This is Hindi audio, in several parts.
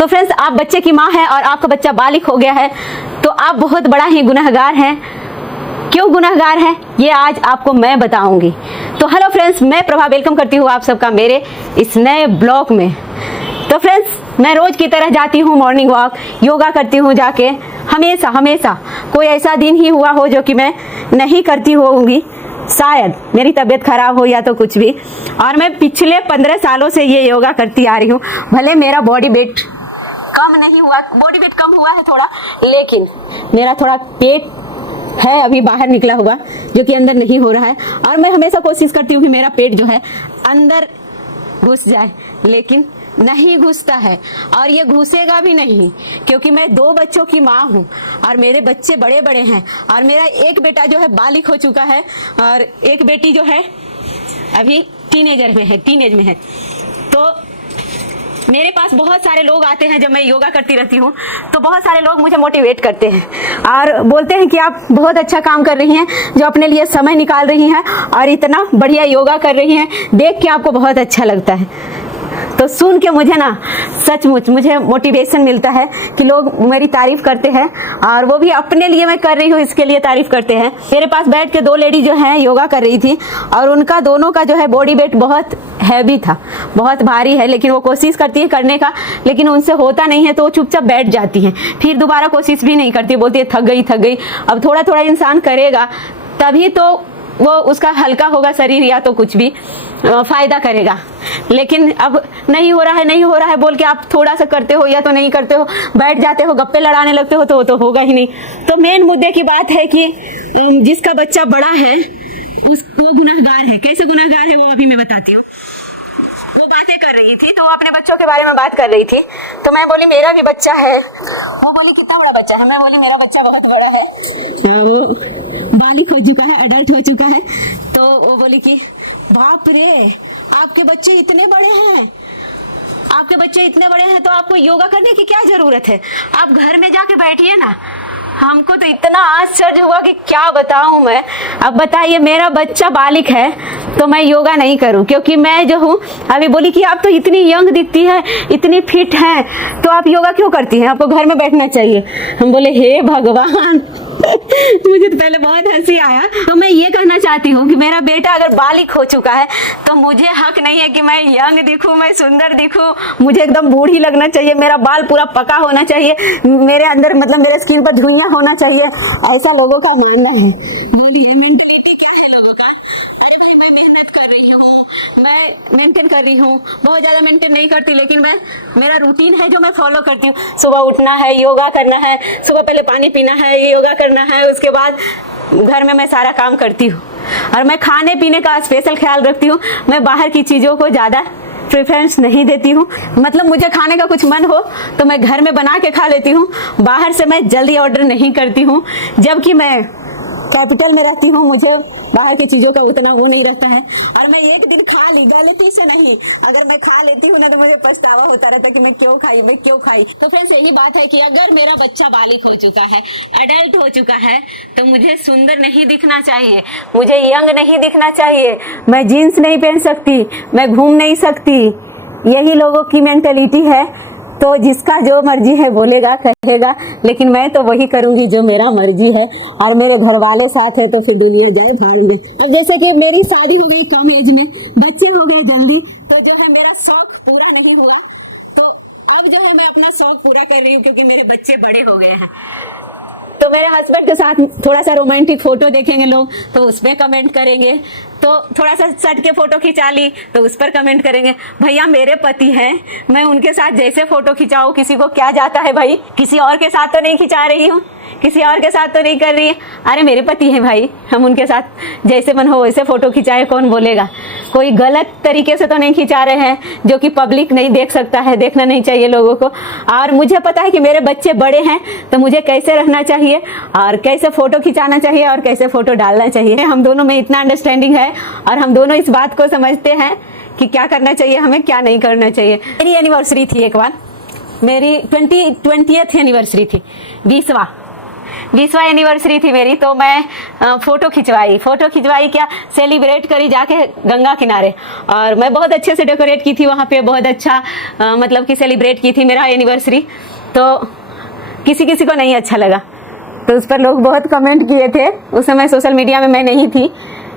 तो फ्रेंड्स, आप बच्चे की माँ हैं और आपका बच्चा बालिग हो गया है तो आप बहुत बड़ा ही गुनहगार हैं। क्यों गुनहगार हैं ये आज आपको मैं बताऊंगी। तो हेलो फ्रेंड्स, मैं प्रभा वेलकम करती हूँ आप सबका मेरे इस नए ब्लॉग में। तो फ्रेंड्स, मैं रोज की तरह जाती हूँ मॉर्निंग वॉक, योगा करती हूँ जाके। हमेशा कोई ऐसा दिन ही हुआ हो जो कि मैं नहीं करती होंगी, शायद मेरी तबीयत खराब हो या तो कुछ भी। और मैं पिछले 15 सालों से ये योगा करती आ रही हूँ। भले मेरा बॉडी वेट कम नहीं हुआ, बॉडी वेट कम हुआ है थोड़ा, लेकिन मेरा थोड़ा पेट है अभी बाहर निकला हुआ जो कि अंदर नहीं हो रहा है। और मैं हमेशा कोशिश करती हूँ कि मेरा पेट जो है अंदर घुस जाए, लेकिन नहीं घुसता है और ये घुसेगा भी नहीं, क्योंकि मैं 2 बच्चों की माँ हूँ और मेरे बच्चे बड़े बड़े हैं। और मेरा एक बेटा जो है बालिग हो चुका है और एक बेटी जो है अभी टीनेज में है। तो मेरे पास बहुत सारे लोग आते हैं जब मैं योगा करती रहती हूँ, तो बहुत सारे लोग मुझे मोटिवेट करते हैं और बोलते हैं कि आप बहुत अच्छा काम कर रही हैं, जो अपने लिए समय निकाल रही हैं और इतना बढ़िया योगा कर रही हैं, देख के आपको बहुत अच्छा लगता है। तो सुन के मुझे ना सचमुच मुझे मोटिवेशन मिलता है कि लोग मेरी तारीफ करते हैं और वो भी अपने लिए मैं कर रही हूँ इसके लिए तारीफ करते हैं। मेरे पास बैठ के 2 लेडी जो हैं योगा कर रही थी और उनका दोनों का जो है बॉडी वेट बहुत हैवी था, बहुत भारी है, लेकिन वो कोशिश करती है करने का, लेकिन उनसे होता नहीं है तो वो चुपचाप बैठ जाती हैं, फिर दोबारा कोशिश भी नहीं करती, बोलती है थक गई। अब थोड़ा थोड़ा इंसान करेगा तभी तो वो उसका हल्का होगा शरीर या तो कुछ भी फायदा करेगा। लेकिन अब नहीं हो रहा है बोल के आप थोड़ा सा करते हो या तो नहीं करते हो, बैठ जाते हो, गप्पे लड़ाने लगते हो तो होगा ही नहीं। तो मेन मुद्दे की बात है कि जिसका बच्चा बड़ा है वो गुनहगार है। कैसे गुनहगार है वो अभी मैं बताती हूँ। वो बातें कर रही थी तो अपने बच्चों के बारे में बात कर रही थी, तो मैं बोली मेरा भी बच्चा है। वो बोली कितना बड़ा बच्चा है? मैं बोली मेरा बच्चा बहुत बड़ा है, वो बालिग हो चुका है, अडल्ट हो चुका है। तो वो बोली कि बाप रे, आपके बच्चे इतने बड़े हैं, आपके बच्चे इतने बड़े हैं तो आपको योगा करने की क्या जरूरत है, आप घर में जाके बैठिए ना। हमको तो इतना आश्चर्य हुआ कि क्या बताऊं मैं। अब बताइए, मेरा बच्चा बालिग है तो मैं योगा नहीं करूं, क्योंकि मैं जो हूँ अभी बोली कि आप तो इतनी यंग दिखती है, इतनी फिट हैं, तो आप योगा क्यों करती हैं, आपको घर में बैठना चाहिए। हम बोले हे भगवान मुझे तो पहले बहुत हंसी आया। तो मैं ये कहना चाहती हूँ कि मेरा बेटा अगर बालिग हो चुका है तो मुझे हक नहीं है कि मैं यंग दिखूं, मैं सुंदर दिखूं, मुझे एकदम बूढ़ी लगना चाहिए, मेरा बाल पूरा पका होना चाहिए, मेरे अंदर मतलब मेरे स्किन पर झुर्रियां होना चाहिए, ऐसा लोगों का मानना है। मैं मेंटेन कर रही हूँ, बहुत ज़्यादा मेंटेन नहीं करती, लेकिन मेरा रूटीन है जो मैं फॉलो करती हूँ। सुबह उठना है, योगा करना है, सुबह पहले पानी पीना है, योगा करना है, उसके बाद घर में मैं सारा काम करती हूँ। और मैं खाने पीने का स्पेशल ख्याल रखती हूँ। मैं बाहर की चीज़ों को ज़्यादा प्रेफरेंस नहीं देती हूँ। मतलब मुझे खाने का कुछ मन हो तो मैं घर में बना के खा लेती हूँ, बाहर से मैं जल्दी ऑर्डर नहीं करती हूँ। जबकि मैं कैपिटल में रहती हूँ, मुझे बाहर की चीजों का उतना वो नहीं रहता है। और मैं एक दिन खा ली, गलती से नहीं, अगर मैं खा लेती हूँ ना तो मुझे पछतावा होता रहता है कि मैं क्यों खाई। तो फ्रेंड्स, यही बात है कि अगर मेरा बच्चा बालिग हो चुका है, एडल्ट हो चुका है, तो मुझे सुंदर नहीं दिखना चाहिए, मुझे यंग नहीं दिखना चाहिए, मैं जीन्स नहीं पहन सकती, मैं घूम नहीं सकती। यही लोगों की मेंटेलिटी है। तो जिसका जो मर्जी है बोलेगा, कहेगा, लेकिन मैं तो वही करूंगी जो मेरा मर्जी है। और मेरे घर वाले साथ है तो फिर दुनिया जाए भाड़ में। अब जैसे कि मेरी शादी हो गई कम एज में, बच्चे हो गए जल्दी, तो जो है मेरा शौक पूरा नहीं हुआ, तो अब जो है मैं अपना शौक पूरा कर रही हूँ क्योंकि मेरे बच्चे बड़े हो गए हैं। तो मेरे हस्बैंड के साथ थोड़ा सा रोमांटिक फोटो देखेंगे लोग तो उस पर कमेंट करेंगे, तो थोड़ा सा सट के फोटो खिंचा ली तो उस पर कमेंट करेंगे। भैया मेरे पति हैं, मैं उनके साथ जैसे फोटो खिंचाऊं, किसी को क्या जाता है भाई, किसी और के साथ तो नहीं खिंचा रही हूँ, किसी और के साथ तो नहीं कर रही है। अरे मेरे पति हैं भाई, हम उनके साथ जैसे मन हो वैसे फोटो खिंचाए, कौन बोलेगा। कोई गलत तरीके से तो नहीं खिंचा रहे हैं जो कि पब्लिक नहीं देख सकता है, देखना नहीं चाहिए लोगों को। और मुझे पता है कि मेरे बच्चे बड़े हैं तो मुझे कैसे रहना चाहिए और कैसे फोटो खिंचाना चाहिए और कैसे फोटो डालना चाहिए। हम दोनों में इतना अंडरस्टैंडिंग है और हम दोनों इस बात को समझते हैं कि क्या करना चाहिए हमें, क्या नहीं करना चाहिए। मेरी एनिवर्सरी थी, एक बार मेरी 20th एनिवर्सरी थी, 20वां। 20वां एनिवर्सरी थी मेरी, तो मैं फोटो खिंचवाई क्या, सेलिब्रेट करी जाके गंगा किनारे। और मैं बहुत अच्छे से डेकोरेट की थी वहाँ पे, बहुत अच्छा मतलब कि सेलिब्रेट की थी मेरा एनिवर्सरी। तो किसी किसी को नहीं अच्छा लगा, तो उस पर लोग बहुत कमेंट किए थे। उस समय सोशल मीडिया में मैं नहीं थी,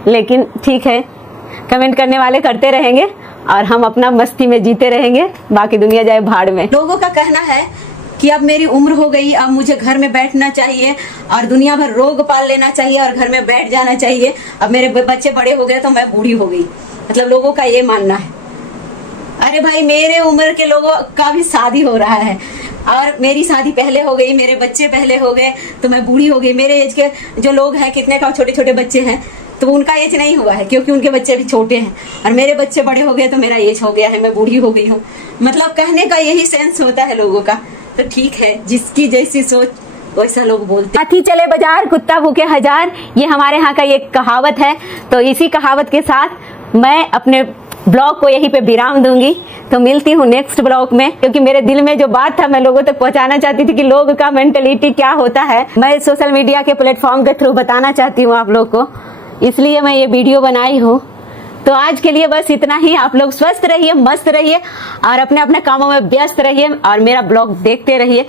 लेकिन ठीक है, कमेंट करने वाले करते रहेंगे और हम अपना मस्ती में जीते रहेंगे, बाकी दुनिया जाए भाड़ में। लोगों का कहना है कि अब मेरी उम्र हो गई, अब मुझे घर में बैठना चाहिए और दुनिया भर रोग पाल लेना चाहिए और घर में बैठ जाना चाहिए। अब मेरे बच्चे बड़े हो गए तो मैं बूढ़ी हो गई, मतलब लोगों का ये मानना है। अरे भाई, मेरे उम्र के लोगों का भी शादी हो रहा है और मेरी शादी पहले हो गई, मेरे बच्चे पहले हो गए, तो मैं बूढ़ी हो गई। मेरे एज के जो लोग हैं, कितने का छोटे छोटे बच्चे हैं, तो उनका एज नहीं हुआ है क्योंकि उनके बच्चे भी छोटे हैं, और मेरे बच्चे बड़े हो गए तो मेरा एज हो गया है, मैं बूढ़ी हो गई हूँ। मतलब कहने का यही सेंस होता है लोगों का। तो ठीक है, जिसकी जैसी सोच वैसा लोग बोलते। हाथी चले बाजार, कुत्ता भूखे हजार, ये हमारे यहाँ का एक कहावत है। तो इसी कहावत के साथ मैं अपने ब्लॉग को यहीं पे विराम दूंगी। तो मिलती हूँ नेक्स्ट ब्लॉग में, क्योंकि मेरे दिल में जो बात था मैं लोगों तक पहुंचाना चाहती थी कि लोग का मेंटलिटी क्या होता है, मैं सोशल मीडिया के प्लेटफॉर्म के थ्रू बताना चाहती हूँ आप लोग को, इसलिए मैं ये वीडियो बनाई हूँ। तो आज के लिए बस इतना ही। आप लोग स्वस्थ रहिए, मस्त रहिए और अपने अपने कामों में व्यस्त रहिए और मेरा ब्लॉग देखते रहिए।